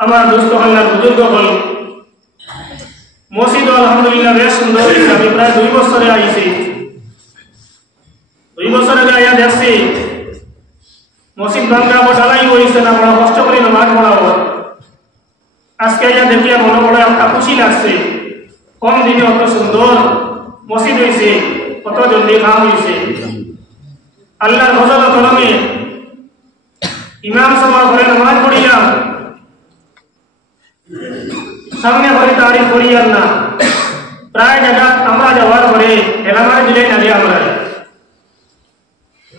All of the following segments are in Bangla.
আমার দুস্থ কল্যাণ বুজুর্গ হল মসজিদ আলহামদুলিল্লাহ বেশ সুন্দর হয়েছে। আমি প্রায় 2 বছরে আইছি, 2 বছর আগে আইয়া দেখছি মসজিদ ভাঙ্গা ঢালাই হয়েছে না, বড় কষ্ট করে নামাজ পড়াবো। আজকে আইয়া দেখিয়া মনে বড় একটা খুশি লাগছে। কম দিনে অত সুন্দর মসজিদ হয়েছে, কত জলদি কাম হয়েছে। আল্লাহর ফজল ও করমে ইমাম সাহেব ঘরে নামাজ পড়িলাম, সামনে ঘরে তারিফ করিয়ান না। প্রায় জায়গা আমরা যাওয়ার পরে এলামারে দিলে নাগে আমরা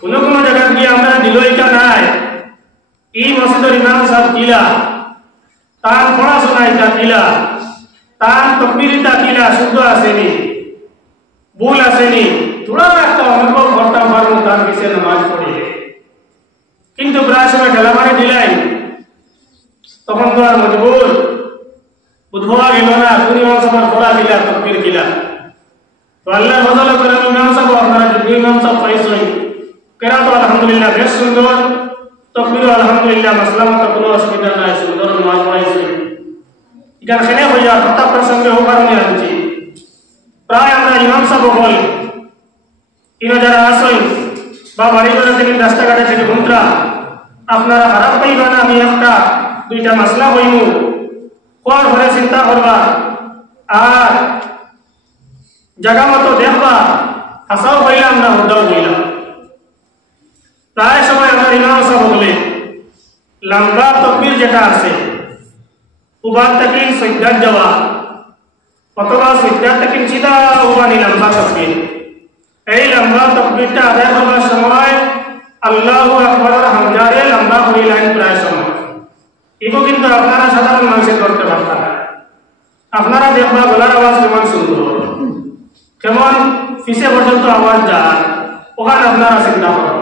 কোনো কোনো জায়গা গিয়ে আমরা দিল এটা নাই। এই মসজিদের ইমাম সাহেব কিলা, তার পড়াশোনা এটা কিলা, তার তকবিরিতা কিলা শুদ্ধ আসেনি, ভুল আসেনি, থোড়া একটা অনুভব করতে পারবো তার বিষয়ে নামাজ পড়িলে। কিন্তু প্রায় সময় ঠেলামারে দিলাই, তখন তো আর মজবুর বুধবা গেল না, তুমি ইমাম সাহেব পড়া দিলা, তকবির কিলা। তো আল্লাহ ফজল করে ইমাম সাহেব আপনারা যদি ইমাম সাহেব পাইছেন, কেরাত আলহামদুলিল্লাহ বেশ সুন্দর, তকবির আলহামদুলিল্লাহ মাসলামত কোনো অসুবিধা নাই, সুন্দর নামাজ পড়াইছেন। এটা খেলে হইয়া হত্যা প্রসঙ্গে ও কারণে আনছি। প্রায় আমরা ইমাম সাহেব বল ইনো যারা আসেন বা বাড়ি বাড়ি থেকে রাস্তাঘাটে থেকে ঘুমরা, আপনারা খারাপ পাইবা না। আমি একটা 2টা মাসলা হইমু, পর ঘরে চিন্তা করবা আর জায়গা মতো দেখবা, হাসাও হইলাম না হুদাও হইলাম। প্রায় সময় আমার ইমাম সাহেব বলে লম্বা তকবির যেটা আছে উবার তাকিন সজ্জাত যাওয়া অথবা সজ্জাত তাকিন সিধা উবানি লম্বা তকবির। এই লম্বা তকবিরটা আদায় করবার সময় আল্লাহু আকবার হামজারে লম্বা করিলেন প্রায় সময়। এগুলো কিন্তু আপনারা সাধারণ মানুষের করতে পারতেন না। আপনারা দেখবা গলার আওয়াজ কেমন সুন্দর, কেমন ফিসে পর্যন্ত আওয়াজ যায়, ওখানে আপনারা চিন্তা করবেন।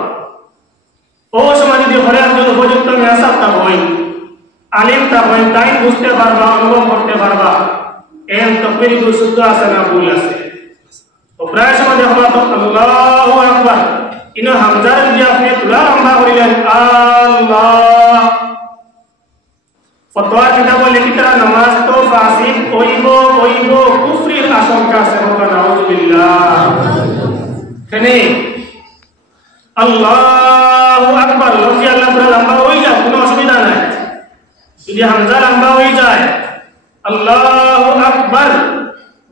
ও সময় যদি ঘরে একজন উপযুক্ত মেসাব তা হয়, আলিম তা হয়, তাই বুঝতে পারবা, অনুভব করতে পারবা এর তকবির শুদ্ধ আছে না ভুল আছে। তো প্রায় সময় দেখবা তো আল্লাহু আকবার ইনো হামজার যদি আপনি তুলা লম্বা করিলেন আল্লাহ, ফতোয়া কিতাব লিখিত নামাজ তো ফাসিদ হইব হইব, কুফরির আশঙ্কা আছে, হোক নাউযুবিল্লাহ। কেন আল্লাহু আকবার লফজি আল্লাহ পুরা লম্বা হয়ে যায়, কোনো অসুবিধা নাই। যদি হামজা লম্বা হয়ে যায়, আল্লাহু আকবার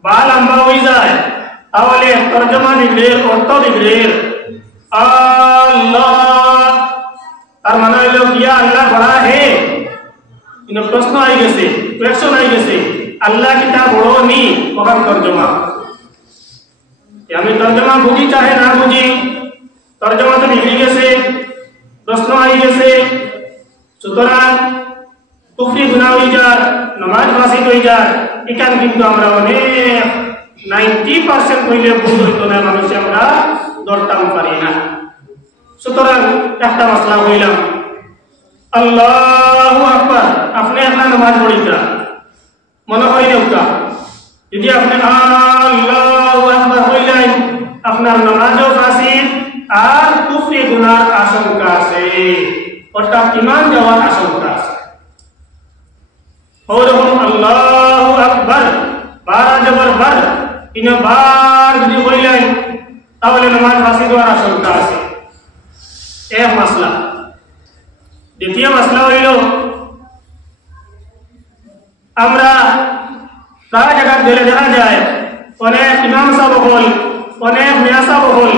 বা লম্বা হয়ে যায়, তাহলে তরজমা বিগড়ের, অর্থ বিগড়ের। আল্লাহ তার মানে হইল গিয়া আল্লাহ বড়া হে, কিন্তু প্রশ্ন আই গেছে, কোয়েশ্চন আই গেছে, আল্লাহ কিতা বড় নি, ওখান তরজমা। আমি তরজমা বুঝি চাহে না বুঝি, তরজমা তো বিগড়ে গেছে, প্রশ্ন আই গেছে। সুতরাং কুফরি গুনাহ হয়ে যায়, নামাজ ফাসিদ হয়ে যায়। এখান কিন্তু আমরা অনেক 90% হইলে ভুল হইতো না, মানুষ আমরা ধরতাম পারি না। সুতরাং একটা মাসলা হইলাম আল্লাহু আকবার, আপনি একটা নামাজ পড়িতা মনে হয় না, যদি আপনি আল্লাহু আকবার হইলেন, আপনার নামাজও ফাসিদ আর কুফরি গুনার আশঙ্কা আছে, অর্থাৎ ঈমান যাওয়ার আশঙ্কা আছে। ওরকম আল্লাহু আকবার বারা জবর বার, ইনো বার যদি হইলেন তাহলে নামাজ ফাসিদ হওয়ার আশঙ্কা আছে। এক মাসলা। দ্বিতীয় মাসলা হইল আমরা প্রায় জায়গা গেলে দেখা যায় অনেক ইমাম সাহেব হল, অনেক মিয়া সাহেব হল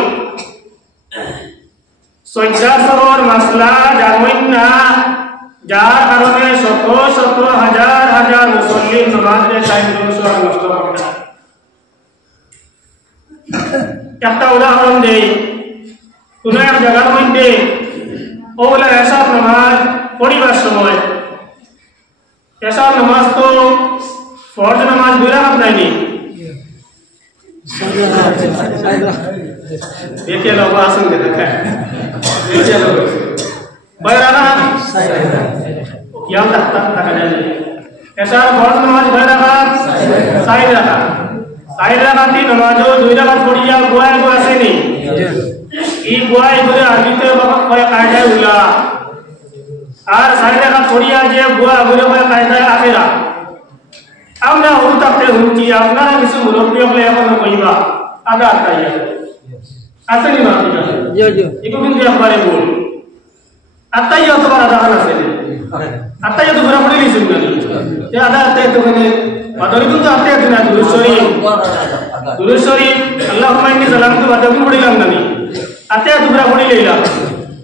সজ্জা সবর মাসলা জানুন না, যার কারণে শত শত হাজার হাজার মুসল্লি নামাজের টাইম নষ্ট করতে। একটা উদাহরণ দেই, কোন এক জায়গার মধ্যে ওগুলা এশার নামাজ পড়িবার সময়, এশার নামাজ তো ফরজ নামাজ 2 রাকাত নাইনি, দেখে লোক আসেন দেখা দেখে লোক কয় রাকাত, ইয়াম টাকা যায়। এশার ফরজ নামাজ 2 রাকাত, 4 রাকাত, 4 রাকাতি নামাজও 2 রাকাত পড়িয়া গোয়া আসেনি। এই গোয়া এগুলো আরবিতে কয় কায়দায় উলা, আর 4 রাকাত পড়িয়া যে গোয়া এগুলো কয় কায়দায় আখেরা আমরা উল্টাতে হুঁচি আপনারা কিছু মুরব্বী হলে এখন কইবা আদা আতাইয়া আছে নি মাফি এগুলো কিন্তু একবারে ভুল আতাইয়া তো আদা আছে আতাইয়া তো বড় পড়ে গেছে যে আদা আতাইয়া তো মানে বাদরি কিন্তু আতাইয়া না দুরুদ শরীফ আল্লাহুম্মা ইন্নী সালামতু বাদাবি পড়িলাম না নি আতাইয়া তো বড় পড়ে লইলাম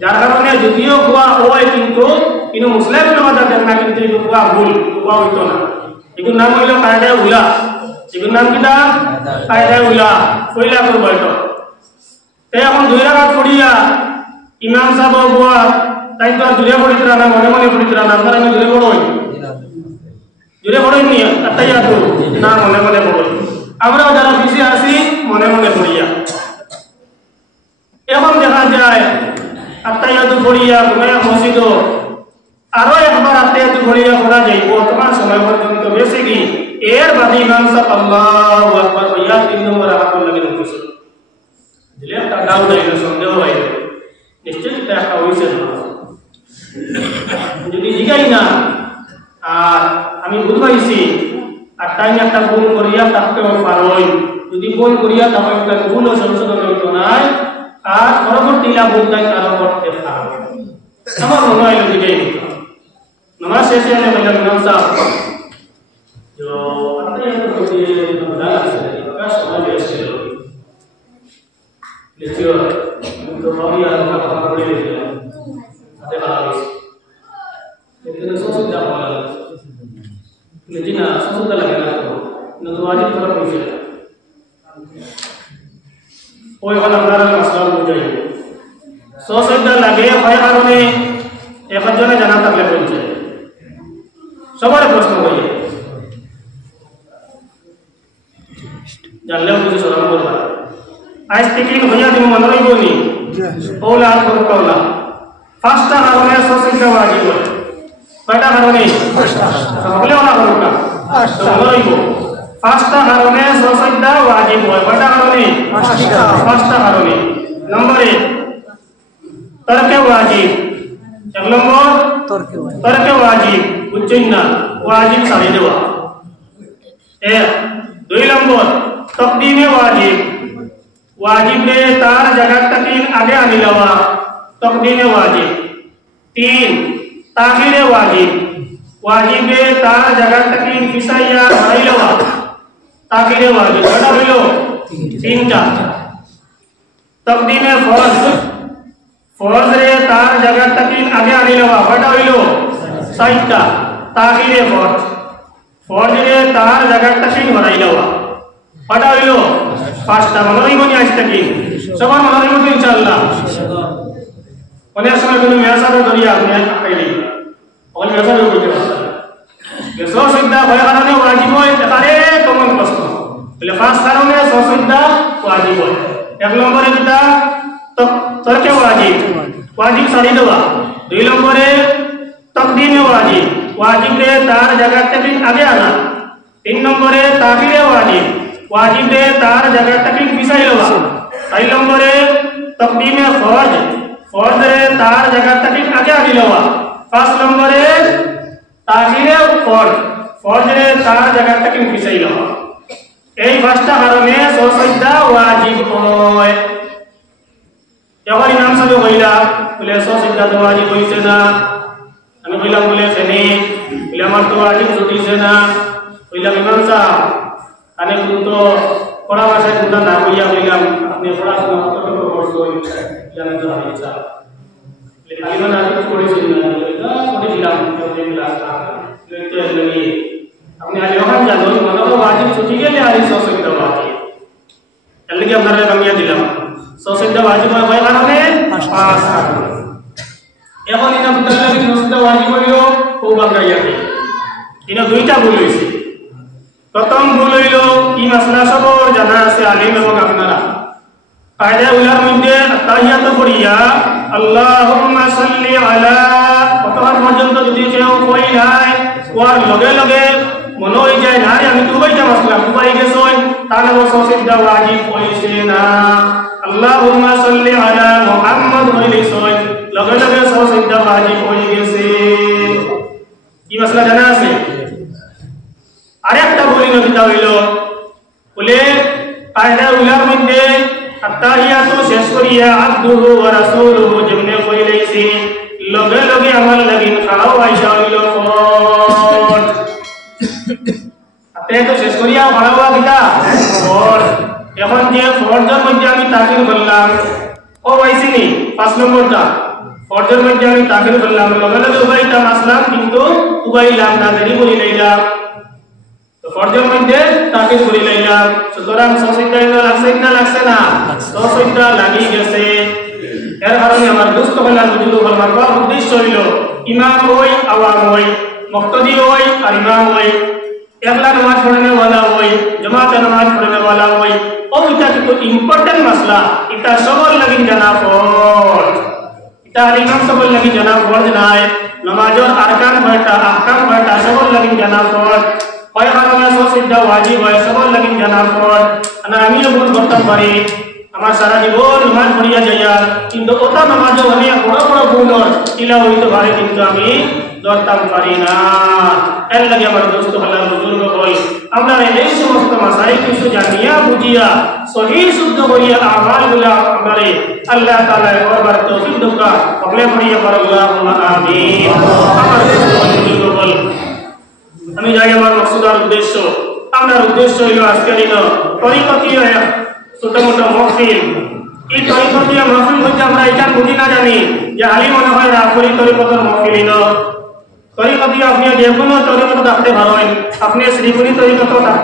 যার কারণে যদিও কোয়া হয় কিন্তু মুসলিম নামাজ দেন না কিন্তু এগুলো কোয়া ভুল কোয়া হইতো না এগুলোর নাম হইল কায়দায়ে উলা এগুলোর নাম কিটা কায়দায়ে উলা কইলা করব তো এখন 2 রাকাত পড়িয়া ইমাম সাহেব বুয়া তাই তো আর জুরে পড়িতরা না মনে মনে পড়িতরা না আপনারা আমি জুরে পড়ই নি আতাইয়াতু না মনে মনে পড়ই আমরাও যারা বেশি আসি মনে মনে পড়িয়া এখন দেখা যায় আতাইয়াতু পড়িয়া ঘুমায়া মসজিদ আরো একবার আতাইয়াতু পড়িয়া পড়া যায় বর্তমান সময় পর্যন্ত বেশি কি এর বাদে ইমাম সাহেব আল্লাহু আকবার কইয়া 3 নম্বর রাকাত লাগে নকশি দিলে একটা ডাউট আইলো সন্দেহ আইলো নিশ্চয়ই এটা একটা হইছে না যদি জিগাই না আর আমি বুঝাইছি আর তাই একটা ভুল করিয়া তাকে পারই যদি ভুল করিয়া তাকে একটা ভুল সংশোধন হইতো না আর পরবর্তী ভুল তাই কারো করতে পারবে আমার মনে হয় জিগাই नमाज শেষে আমি বললাম ইমাম সাহেব जो अपने को दिए नमाज से का समय ऐसे लिखियो तो भाभी यार का पकड़े लिखियो आते बारिश लेकिन सोच जा बोला लेकिन सोच लगे ना तो वाजिब तरफ पहुंचे कोई वाला अंदर मसला हो जाए सोच लगे भाई कारोने एक जने जाना तक ले पहुंचे সবার প্রশ্ন হইয়ে জানলেও কিছু সরম করবা আজ থেকে হইয়া তুমি মনে রইব নি ওলা আর করো কওলা পাঁচটা কারণে সসিদ্ধা ওয়াজিব হয় কয়টা কারণে সকলে ওলা করো না মনে রইব পাঁচটা কারণে সসিদ্ধা ওয়াজিব হয় কয়টা কারণে পাঁচটা কারণে নম্বর 1 তরকে ওয়াজিব এক নম্বর তরকে ওয়াজিব বুঝছেন না ওয়াজিব ছাড়িয়ে দেওয়া 2 নম্বর তকদিমে ওয়াজিব ওয়াজিবে তার জায়গাটাকে আগে আনি লওয়া তকদিমে ওয়াজিব 3 তাখিরে ওয়াজিব ওয়াজিবে তার জায়গাটাকে পিছাইয়া ধরাই লওয়া তাখিরে ওয়াজিব কয়টা হইল 3টা তকদিমে ফরজ ফরজ রে তার জায়গাটাকে আগে আনি লওয়া কয়টা হইল 6টা তাখিরে ফরজ ফরজ রে তার জায়গাটাকে ধরাই লওয়া কয়টা হইল 5টা মনে হইব নি আজ থেকে সবার মনে হইব তো ইনশাআল্লাহ অনেক সময় কোনো মেসাবে ধরিয়া আপনি আইলি ওই মেসাবে বলতে পারছেন যে সসিদ্ধা হয় কারণে ওয়াজিব হয় তারে কমন প্রশ্ন বলে 5 কারণে সসিদ্ধা ওয়াজিব হয় 1 নম্বরে যেটা তরকে ওয়াজিব ওয়াজিব ছাড়ি দেওয়া 2 নম্বরে তকদিমে ওয়াজিব ওয়াজিব রে তার জায়গাটাকে আগে আনা 3 নম্বরে তাখিরে ওয়াজিব ওয়াজিব রে তার জায়গাটাকে পিছাই লওয়া 4 নম্বরে তকদিমে ফরজ ফরজ রে তার জায়গাটাকে আগে আনি লওয়া 5 নম্বরে তাখিরে ফরজ ফরজ রে তার জায়গাটাকে পিছাই লওয়া এই 5টা কারণে সসিদ্ধা ওয়াজিব হয় যখন ইমাম সাহেব কইলা বলে সসিদ্ধা তো ওয়াজিব হইছে না আমি কইলাম বলে সেনি বলে আমার তো ওয়াজিব হইছে না কইলাম ইমাম সাহেব আনে তো পড়া ভাষায় কোনটা না কইয়া কইলাম আপনি পড়াশোনা কতটুকু করছেন জানেন তো আমি ইচ্ছা লেকিন আমি তো পড়েছি না পড়েছিলাম ক্লাস লইতে লাগি আপনি আজ যখন জানো মনে তো ওয়াজিব ছুটি গেলে আর সসিদ্ধা ওয়াজিব এর লাগি আপনারা কামিয়া দিলাম সসিদ্ধা ওয়াজিব হয় কারণে 5 কারণে এখন ইনা বিদ্যালয়ে সসিদ্ধা ওয়াজিব হইলো ও বাঙ্গাইয়া ইনা 2টা ভুল হইছে প্রথম ভুল হইল কি মাসলা সবর জানা আছে আলিম এবং আপনারা কায়দা উলার মধ্যে তাহিয়াত পড়িয়া আল্লাহুম্মা সাল্লি আলা কতবার পর্যন্ত যদি কেউ কই নাই ওয়ার লগে লগে মনে হই যায় না আমি দুবাইটা মাসলা দুবাই গেছই তাহলে ও সসিদ্ধা ওয়াজিব হইছে না আল্লাহুম্মা সাল্লি আলা মুহাম্মদ হইলিছই লগে লগে সসিদ্ধা ওয়াজিব হই গেছে কি মাসলা জানা আছে আরেকটা পরিণতিটা হইল বলে কায়দা উলার মধ্যে আত্তাহিয়াতু শেষ করিয়া আব্দুহু ওয়া রাসূলুহু যেমনে কইলেছি লগে লগে আমার লাগিন খাওয়া আইসা হইল ফরজ। আত্তাহিয়াতু শেষ করিয়া বাড়াওয়া কিটা ফরজ। এখন যে ফরজের মধ্যে আমি তাকির করলাম ও পাইছিনি 5 নম্বরটা ফরজের মধ্যে আমি তাকির করলাম লগে লগে উবাইটা আসলাম কিন্তু উবাইলাম না দেরি করে লইলাম তো ফরজের মধ্যে তাকির করে লইলাম সুতরাং সসিদ্ধা লাগছে না সসিদ্ধা লাগি গেছে। এর কারণে আমার দুস্থ হলার বুজুর্গ হল মারবার উদ্দেশ্য হইল ইমাম হই আওয়াম হই মুক্তদি হই আর ইমাম হই একলা নামাজ পড়নে वाला হই জামাতে নামাজ পড়নে वाला হই ওইটা কিন্তু ইম্পর্টেন্ট মাসলা এটা সবার লাগি জানা ফরজ। এটা ইমাম সবার লাগি জানা ফরজ নাই নামাজের আরকান কয়টা আহকাম কয়টা সবার লাগি জানা ফরজ কয় কারণে সসিদ্ধা ওয়াজিব হয় সবার লাগি জানা ফরজ। আর আমি ভুল করতে পারি আমার সারা জীবন নামাজ পড়িয়া যাইয়া কিন্তু ওটা নামাজও অনেক বড় বড় ভুল তিলা হইতে পারে কিন্তু আমি ধরতাম পারি না। এর লাগে আমার দোস্ত হলার বুজুর্গ হই আপনারা এই সমস্ত মাসাইল কিছু জানিয়া বুঝিয়া সহি শুদ্ধ করিয়া আমালগুলো আমারে আল্লাহ তাআলা করবার তৌফিক দাও কবলে করিয়া পার আল্লাহুম্মা আমিন। আমার বুজুর্গ বল আমি যাই আমার মকসুদ আর উদ্দেশ্য আমার উদ্দেশ্য হইল আজকের দিন তরিকতীয় ছোট মোটো মহফিল। এই তরিকতীয় মহফিল মধ্যে আমরা এটা বুঝি না জানি যে আলী মনে হয় রাফরি তরিকতের মহফিল হইল তরিকতীয় আপনি যে কোনো তরিকত থাকতে পারেন আপনি শ্রীপুরি তরিকত থাকতে